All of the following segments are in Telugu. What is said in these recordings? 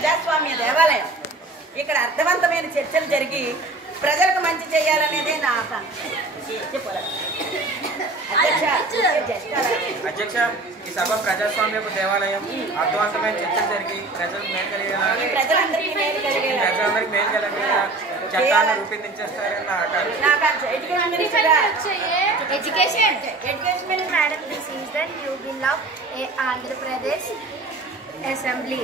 ప్రజాస్వామ్య దేవాలయం. ఇక్కడ అర్థవంతమైన చర్చలు జరిగి ప్రజలకు మంచి చేయాలనేదే నా ఆకాంక్ష. అధ్యక్ష, ఈ సభ ప్రజాస్వామ్యపు దేవాలయం. అర్థవంతమైన చర్చలు జరిగి ప్రజలందరికీ మేలు కలిగేలా చట్టాలను రూపొందించేస్తారని నా ఆకాంక్ష. Education Madam, this is the new bill of Andhra Pradesh Assembly.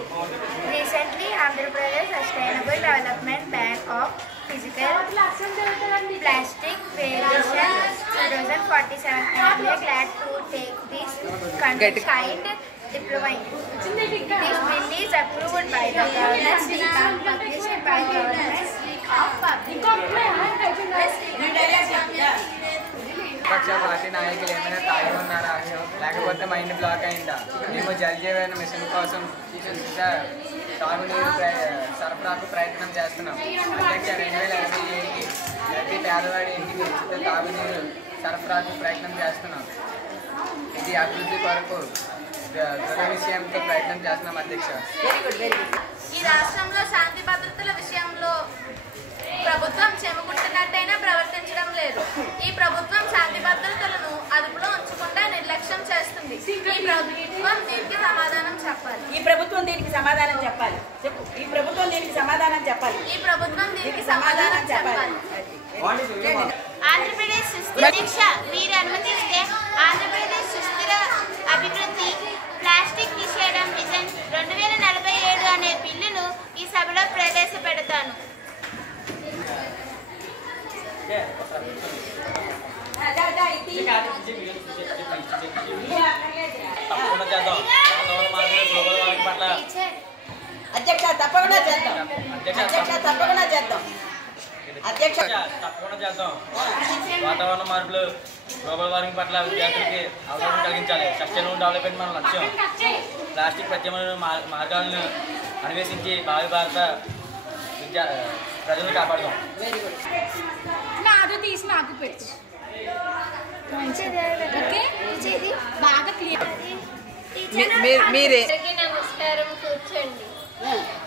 Recently, Andhra Pradesh Sustainable Development Bank of Physical Plastic Variation 2047. I am glad to take this kind diploma. This bill is approved by the government and published by the government of public. విపక్ష పార్టీ నాయకులు ఏమైనా తాగి ఉన్నారా, లేకపోతే మైండ్ బ్లాక్ అయిందా? మేము జల్ జీవన్ మిషన్ కోసం తాగునీరు సరఫరాకు ప్రయత్నం చేస్తున్నాం. అధ్యక్ష, 2027కి ప్రతి పేదవాడి ఇంటికి ఉచిత తాగునీరు సరఫరాకు ప్రయత్నం చేస్తున్నాం. ఇది అభివృద్ధి కొరకు దృఢ విషయంతో ప్రయత్నం చేస్తున్నాం. అధ్యక్ష, ఈ రాష్ట్రంలో శాంతి భద్రతల విషయంలో ప్రభుత్వం చెమగుట్టినట్టయినా ప్రవర్తించడం లేదు. ఈ ప్రభుత్వం శాంతి భద్రతలను అదుపులో ఉంచకుండా నిర్లక్ష్యం చేస్తుంది. ఈ ప్రభుత్వం దీనికి సమాధానం చెప్పాలి. ఈ ప్రభుత్వం దీనికి సమాధానం చెప్పాలి. చెప్పు. ఈ ప్రభుత్వం దీనికి సమాధానం చెప్పాలి. ఈ ప్రభుత్వం దీనికి సమాధానం చెప్పాలి. ఆంధ్రప్రదేశ్ సుస్థిర మీరు అనుమతిస్తే ఆంధ్రప్రదేశ్ సుస్థిర అభివృద్ధి ప్లాస్టిక్ నిషేధం మిషన్ 2047 అనే బిల్లును ఈ సభలో ప్రవేశపెడతాను. అధ్యక్ష, తప్పకుండా చేద్దాం. అధ్యక్ష, తప్పకుండా చేద్దాం. వాతావరణ మార్పులు, గ్లోబల్ వార్మింగ్ పట్ల విద్యార్థులకి అవగాహన కలిగించాలి. సస్టైనబుల్ డెవలప్మెంట్ మన లక్ష్యం. ప్లాస్టిక్ ప్రత్యామ్నాయ మార్గాలను అన్వేషించి భావి భారత ప్రజలను కాపాడదాం. నాది తీసి నాకు పెట్టు. బాగా క్లియర్. నమస్కారం, కూర్చోండి.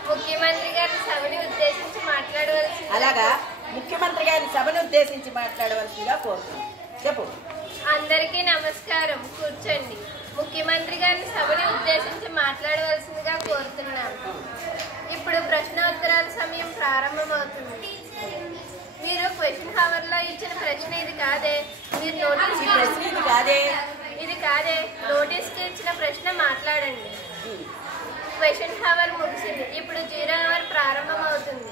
ముఖ్యమంత్రి గారి సభని ఉద్దేశించి మాట్లాడవలసింది. అలాగా ముఖ్యమంత్రి గారి సభను ఉద్దేశించి మాట్లాడవలసిందిగా కోరుతున్నాం. చెప్పు. అందరికీ నమస్కారం, కూర్చోండి. ముఖ్యమంత్రి గారి సభని ఉద్దేశించి మాట్లాడవలసిందిగా కోరుతున్నాను. ఇప్పుడు ప్రశ్నోత్తరాల సమయం ప్రారంభమవుతుంది. మీరు క్వశ్చన్ హవర్ లో ఇచ్చిన ప్రశ్న ఇది కాదే. మీరు నోటీస్ ఇది కాదే. నోటీస్ కి ఇచ్చిన ప్రశ్న మాట్లాడండి. క్వశ్చన్ హవర్ ముగిసింది. ఇప్పుడు 0 అవర్ ప్రారంభం అవుతుంది.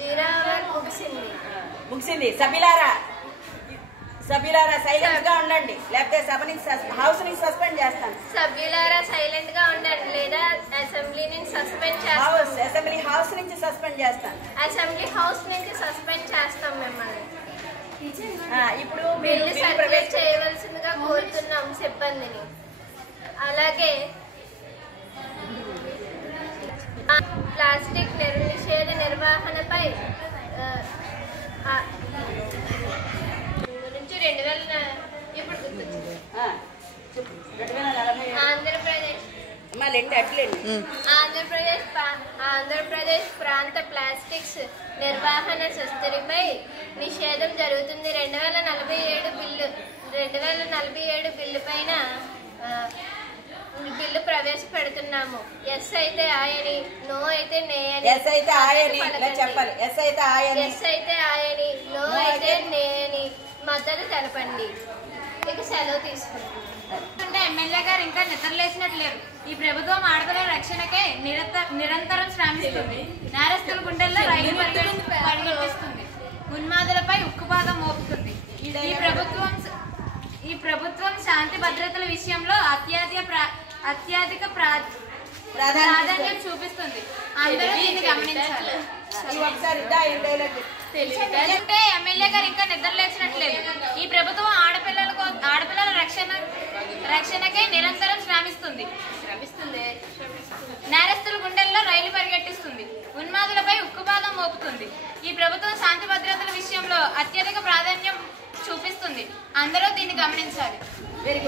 0 అవర్ ముగిసింది. సభ్యులారా సైలెంట్ గా ఉండండి, లేకపోతే సభని హౌస్ ని సస్పెండ్ చేస్తాను. సభ్యులారా సైలెంట్ గా ఉండండి, లేదా అసెంబ్లీని సస్పెండ్ చేస్తాం. అసెంబ్లీ హౌస్ నుంచి సస్పెండ్ చేస్తాను. అసెంబ్లీ హౌస్ నుంచి సస్పెండ్ చేస్తాం మిమ్మల్ని. ఇప్పుడు బిల్లు సర్క్యులేట్ చేయవలసిందిగా కోరుతున్నాం సిబ్బందిని. అలాగే ప్లాస్టిక్ నిషేధ నిర్వహణపై గురించి 2000 ఇప్పుడు ఆంధ్రప్రదేశ్ ప్రాంత ప్లాస్టిక్స్ నిర్వహణ సుస్థిరపై నిషేధం జరుగుతుంది. 2047 బిల్లు పైన బిల్లు ప్రవేశపెడుతున్నాము. ఎస్ అయితే ఆయని, నో అయితే నే అని. ఎస్ అయితే ఆయని, నో అయితే నే అని మద్దతు తెలపండి. ఇక సెలవు తీసుకుంటాం. ఎమ్మెల్యే గారు ఇంకా నిద్రలేసినట్లేరు. ఈ ప్రభుత్వం ఆడపిల్లల రక్షణకే నిరంతరం శ్రమిస్తుంది. నేరస్తుల గుండెల్లో రైలు పరిగెత్తిస్తుంది. ఉన్మాదులపై ఉక్కుపాదం మోపుతుంది. ఈ ప్రభుత్వం శాంతి భద్రతల విషయంలో అత్యధిక ప్రాధాన్యం చూపిస్తుంది. అందరూ దీన్ని గమనించాలి. ఎమ్మెల్యే గారు ఇంకా నిద్రలేచినట్లేదు. ఈ ప్రభుత్వం ఆడపిల్లల రక్షణకై నిరంతరం శ్రమిస్తుంది. నేరస్తుల గుండెల్లో రైలు పరిగెట్టిస్తుంది. ఉన్మాదులపై ఉక్కుపాదం మోపుతుంది. ఈ ప్రభుత్వం శాంతి భద్రతల విషయంలో అత్యధిక ప్రాధాన్యం చూపిస్తుంది. అందరూ దీన్ని గమనించాలి.